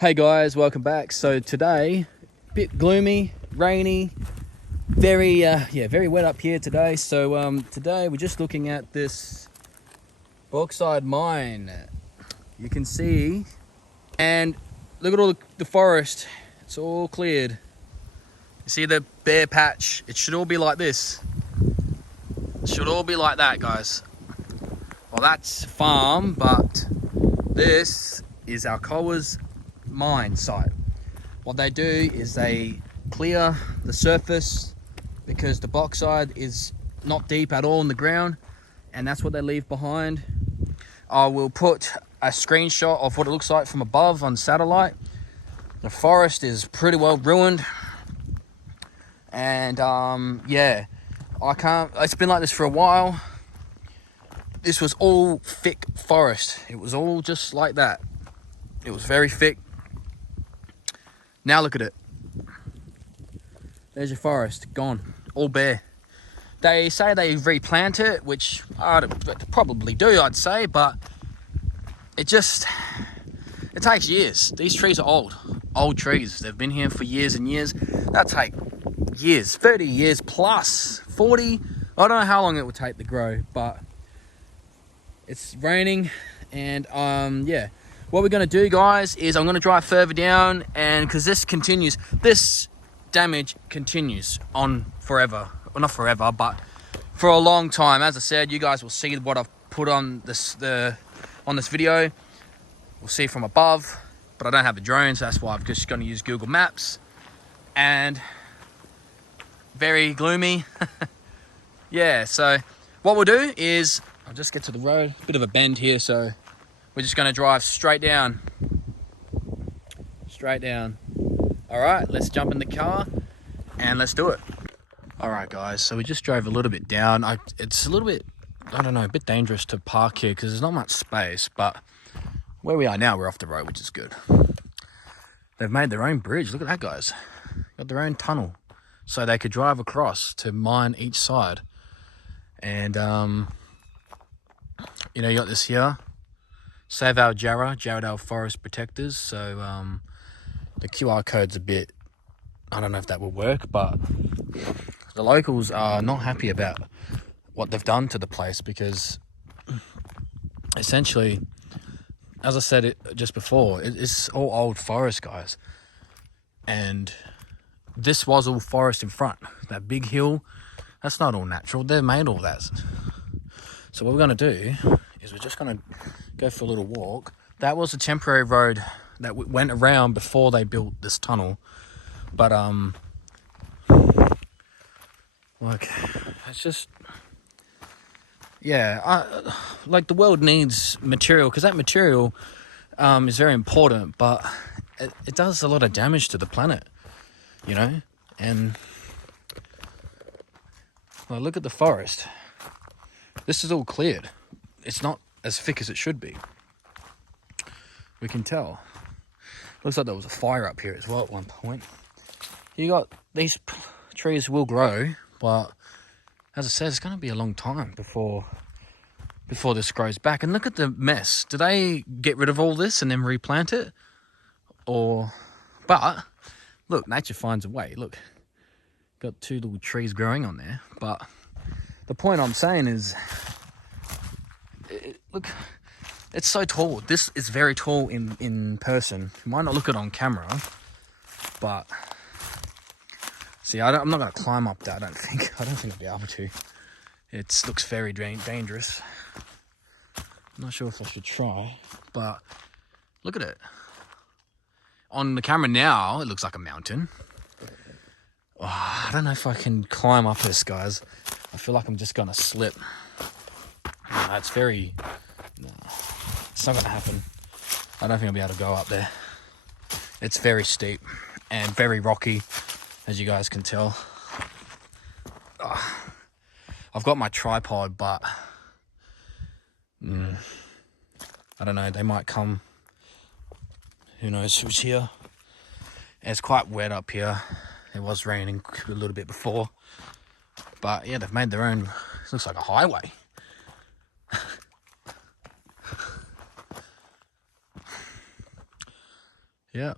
Hey guys, welcome back. So today, a bit gloomy, rainy, very wet up here today. So today we're just looking at this bauxite mine. You can see, and look at all the forest. It's all cleared. You see the bare patch? It should all be like this. It should all be like that, guys. Well, that's farm, but this is Alcoa's mine site. What they do is they clear the surface because the bauxite is not deep at all in the ground, and that's what they leave behind. I will put a screenshot of what it looks like from above on satellite. The forest is pretty well ruined, and yeah, it's been like this for a while. This was all thick forest. It was all just like that. It was very thick. Now look at it. There's your forest, gone, all bare. They say they replant it, which I'd probably do, I'd say, but it takes years. These trees are old trees. They've been here for years and years. That'll take years, 30 years plus, 40. I don't know how long it would take to grow, but it's raining, and yeah. What we're going to do, guys, is I'm going to drive further down, and because this damage continues on forever. Well, not forever, but for a long time. As I said, you guys will see what I've put on this video. We'll see from above, but I don't have a drone, so that's why I'm just going to use Google Maps. And very gloomy. Yeah, so what we'll do is I'll just get to the road. Bit of a bend here, so we're just going to drive straight down. Straight down. All right, let's jump in the car and let's do it. All right, guys, so we just drove a little bit down. It's a little bit, I don't know, a bit dangerous to park here because there's not much space, but where we are now, we're off the road, which is good. They've made their own bridge. Look at that, guys. Got their own tunnel so they could drive across to mine each side. And, you know, you got this here. Save our Jarrah Forest protectors. So the QR code's a bit, I don't know if that will work, but the locals are not happy about what they've done to the place because essentially, as I said it just before, it's all old forest, guys. And this was all forest in front. That big hill, that's not all natural. They've made all that. So what we're going to do is we're just going to go for a little walk. That was a temporary road that went around before they built this tunnel. But, like, it's just, yeah, like the world needs material because that material is very important, but it does a lot of damage to the planet, you know? And, well, look at the forest. This is all cleared. It's not as thick as it should be. We can tell. Looks like there was a fire up here as well at one point. You got these trees will grow, but as I said, it's going to be a long time before this grows back. And look at the mess. Do they get rid of all this and then replant it? But look, nature finds a way. Look, got two little trees growing on there. But the point I'm saying is, look, it's so tall. This is very tall in person. You might not look it on camera, but see, I'm not going to climb up that. I don't think I'll be able to. It looks very dangerous. I'm not sure if I should try, but look at it. On the camera now, it looks like a mountain. Oh, I don't know if I can climb up this, guys. I feel like I'm just going to slip. No, it's not going to happen. I don't think I'll be able to go up there. It's very steep and very rocky, as you guys can tell. I've got my tripod, but I don't know, they might come. Who knows who's here. It's quite wet up here. It was raining a little bit before. But yeah, they've made their own, it looks like a highway. Yeah. Yeah.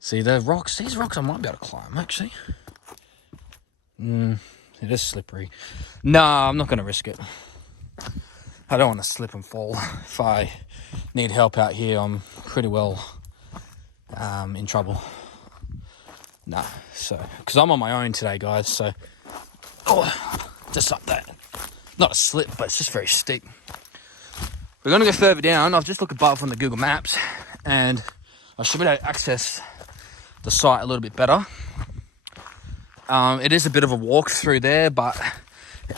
See the rocks, these rocks I might be able to climb actually. It is slippery. No, I'm not going to risk it. I don't want to slip and fall. If I need help out here, I'm pretty well in trouble. No, so, because I'm on my own today, guys, so, just like that. Not a slip, but it's just very steep. We're going to go further down. I've just looked above on the Google Maps, and I should be able to access the site a little bit better. It is a bit of a walk through there, but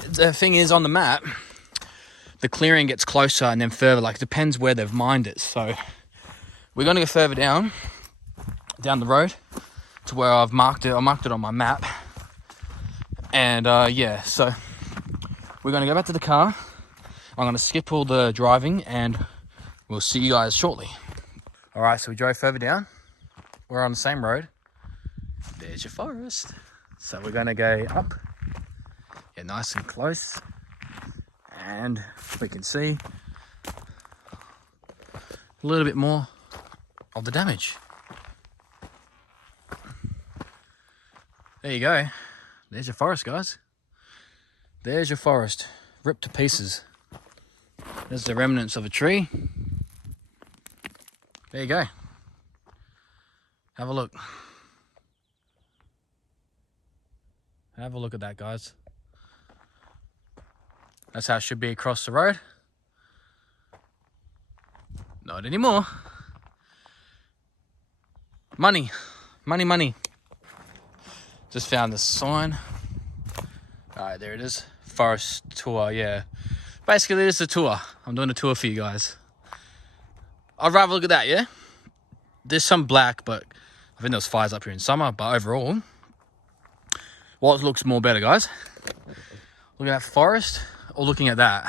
the thing is, on the map, the clearing gets closer and then further, like, it depends where they've mined it. So we're going to go further down the road to where I've marked it. I marked it on my map. And yeah, so we're going to go back to the car. I'm going to skip all the driving and we'll see you guys shortly. All right, so we drove further down. We're on the same road. There's your forest. So we're going to go up. Yeah, nice and close. And we can see a little bit more of the damage. There you go. There's your forest, guys. There's your forest, ripped to pieces. There's the remnants of a tree. There you go. Have a look. Have a look at that, guys. That's how it should be across the road. Not anymore. Money. Money, money. Just found this sign. Alright, there it is. Forest tour, yeah. Basically, this is a tour. I'm doing a tour for you guys. I'd rather look at that, yeah? There's some black, but I think there's fires up here in summer. But overall, what looks more better, guys? Look at that forest, or looking at that.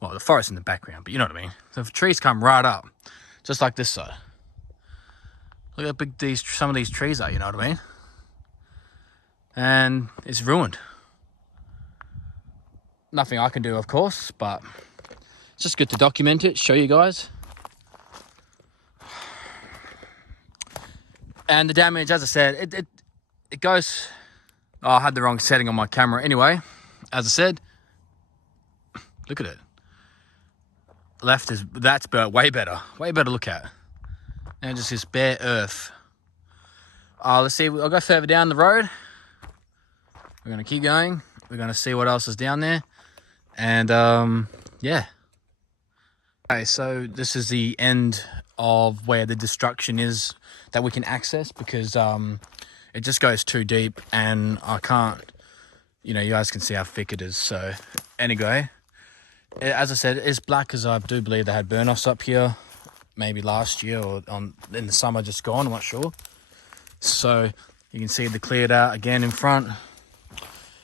Well, the forest in the background, but you know what I mean. So if trees come right up, just like this side. Look how big some of these trees are, you know what I mean? And it's ruined. Nothing I can do, of course, but it's just good to document it, show you guys. And the damage, as I said, it goes... Oh, I had the wrong setting on my camera. Anyway, as I said, look at it. Left is, that's way better. Way better to look at. And just this bare earth. Let's see, I'll go further down the road. We're going to keep going. We're going to see what else is down there. And, yeah. Okay, so this is the end of where the destruction is that we can access, because it just goes too deep and I can't, you know, you guys can see how thick it is. So anyway, as I said, it's black because I do believe they had burn-offs up here maybe last year or in the summer just gone, I'm not sure. So you can see the cleared out again in front,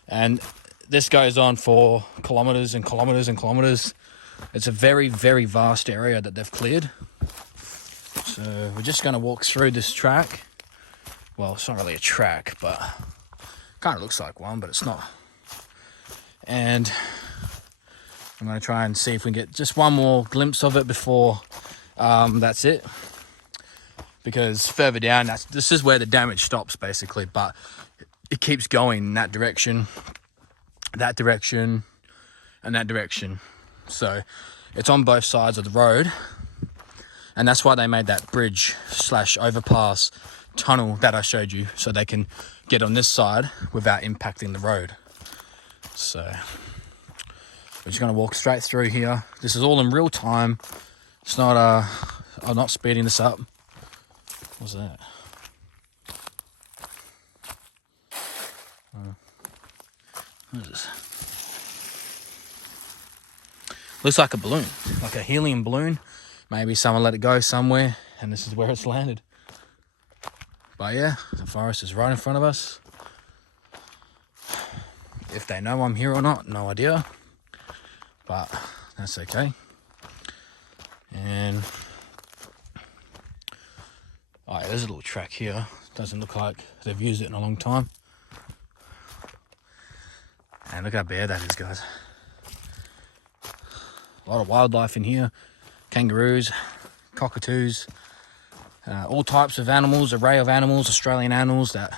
and this goes on for kilometers and kilometers and kilometers. It's a very, very vast area that they've cleared. So we're just going to walk through this track. Well, it's not really a track, but kind of looks like one, but it's not. And I'm going to try and see if we can get just one more glimpse of it before that's it. Because further down, this is where the damage stops, basically. But it keeps going in that direction, and that direction. So it's on both sides of the road. And that's why they made that bridge / overpass tunnel that I showed you, so they can get on this side without impacting the road. So we're just going to walk straight through here. This is all in real time. It's not I'm not speeding this up. What's that? What is this? Looks like a balloon, like a helium balloon. Maybe someone let it go somewhere and this is where it's landed. But yeah, the forest is right in front of us. If they know I'm here or not, no idea. But that's okay. And oh yeah, there's a little track here. Doesn't look like they've used it in a long time. And look how bare that is, guys. A lot of wildlife in here. Kangaroos, cockatoos, all types of animals, array of animals, Australian animals that,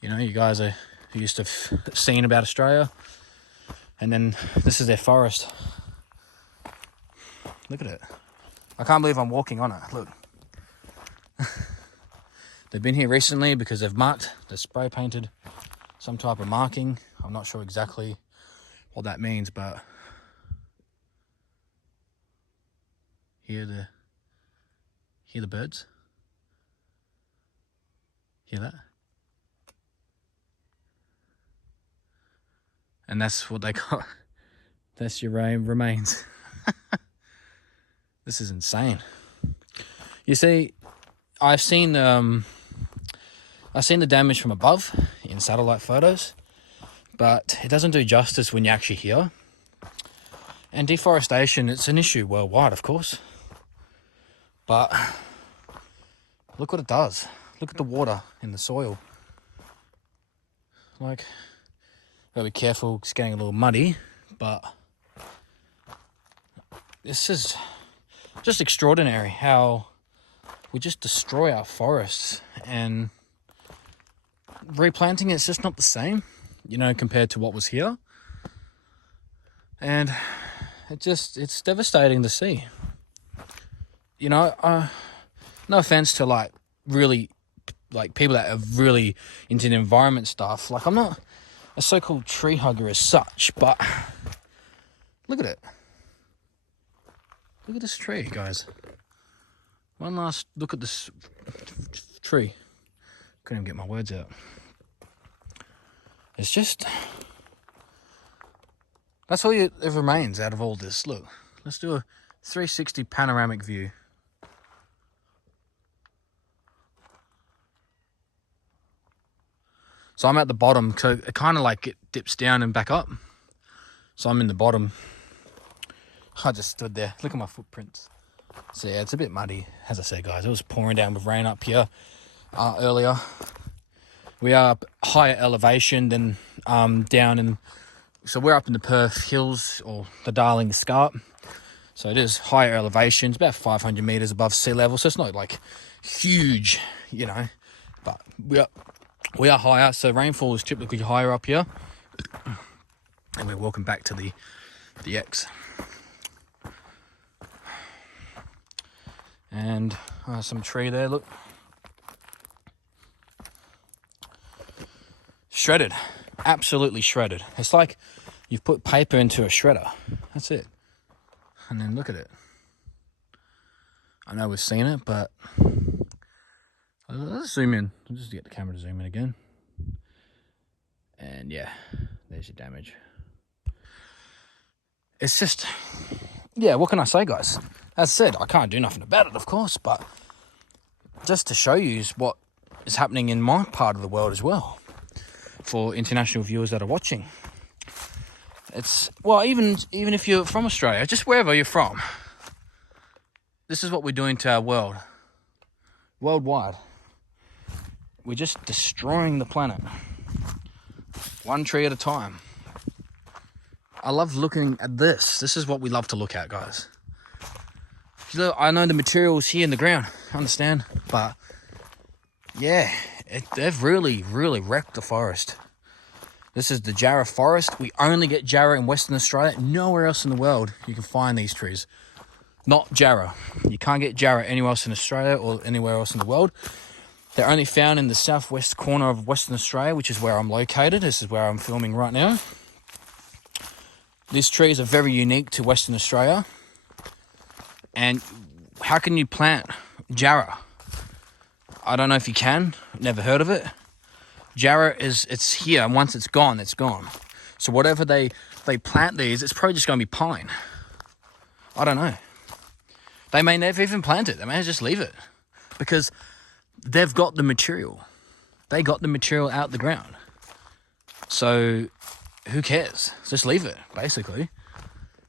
you know, you guys are used to seeing about Australia. And then this is their forest. Look at it. I can't believe I'm walking on it. Look. They've been here recently because they've marked, they've spray painted some type of marking. I'm not sure exactly what that means, but hear the birds? Hear that? And that's what they got. That's your remains. This is insane. You see, I've seen the damage from above in satellite photos, but it doesn't do justice when you're actually here. And deforestation, it's an issue worldwide, of course. But look what it does. Look at the water in the soil. Like, gotta be careful, it's getting a little muddy, but this is just extraordinary how we just destroy our forests, and replanting it's just not the same, you know, compared to what was here. And it's devastating to see. You know, no offense to like people that are really into the environment stuff. Like, I'm not a so-called tree hugger as such, but look at it. Look at this tree, guys. One last look at this tree. Couldn't even get my words out. It's just, that's all that remains out of all this. Look, let's do a 360 panoramic view. So I'm at the bottom, so it kind of like it dips down and back up. So I'm in the bottom. I just stood there. Look at my footprints. So yeah, it's a bit muddy. As I said, guys, it was pouring down with rain up here earlier. We are up higher elevation than down in... So we're up in the Perth Hills, or the Darling Scarp. So it is higher elevation. It's about 500 metres above sea level. So it's not like huge, you know. But we are higher. So rainfall is typically higher up here. And we're walking back to the X. And some tree there, look. Shredded. Absolutely shredded. It's like you've put paper into a shredder. That's it. And then look at it. I know we've seen it, but let's zoom in. I'll just get the camera to zoom in again. And yeah, there's your damage. It's just, yeah, what can I say, guys? As I said, I can't do nothing about it, of course, but just to show you what is happening in my part of the world as well, for international viewers that are watching. It's, well, even if you're from Australia, just wherever you're from, this is what we're doing to our world. Worldwide. We're just destroying the planet. One tree at a time. I love looking at this. This is what we love to look at, guys. I know the material's here in the ground, I understand, but yeah, they've really, really wrecked the forest. This is the Jarrah Forest. We only get Jarrah in Western Australia. Nowhere else in the world you can find these trees. Not Jarrah. You can't get Jarrah anywhere else in Australia or anywhere else in the world. They're only found in the southwest corner of Western Australia, which is where I'm located. This is where I'm filming right now. These trees are very unique to Western Australia. And how can you plant Jarrah? I don't know if you can. Never heard of it. Jarrah it's here, and once it's gone, it's gone. So whatever they plant these, it's probably just going to be pine. I don't know. They may never even plant it. They may just leave it. Because they've got the material. They got the material out the ground. So who cares? Just leave it, basically.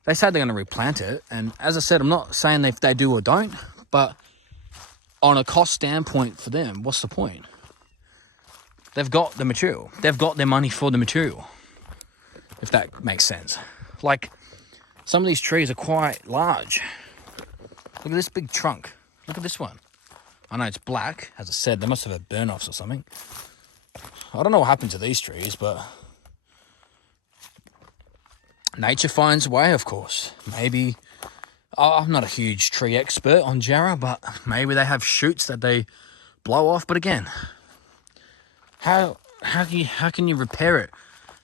They said they're going to replant it, and as I said, I'm not saying if they do or don't, but on a cost standpoint for them, what's the point? They've got the material. They've got their money for the material, if that makes sense. Like, some of these trees are quite large. Look at this big trunk. Look at this one. I know it's black, as I said. They must have had burn-offs or something. I don't know what happened to these trees, but nature finds a way, of course. Maybe, I'm not a huge tree expert on Jarrah, but maybe they have shoots that they blow off. But again, how can you repair it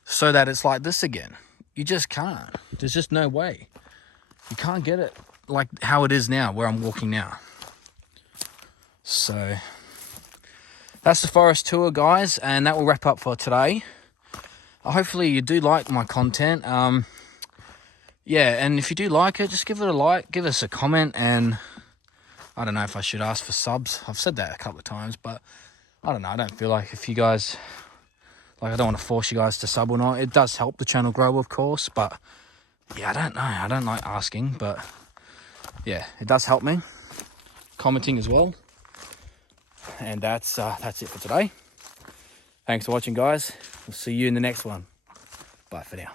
so that it's like this again? You just can't. There's just no way. You can't get it like how it is now, where I'm walking now. So that's the forest tour, guys, and that will wrap up for today. Hopefully you do like my content. Yeah, and if you do like it, just give it a like, give us a comment, and I don't know if I should ask for subs. I've said that a couple of times, but I don't know. I don't feel like if you guys, like, I don't want to force you guys to sub or not. It does help the channel grow, of course, but yeah, I don't know. I don't like asking, but yeah, it does help me. Commenting as well. And that's it for today. Thanks for watching, guys. We'll see you in the next one. Bye for now.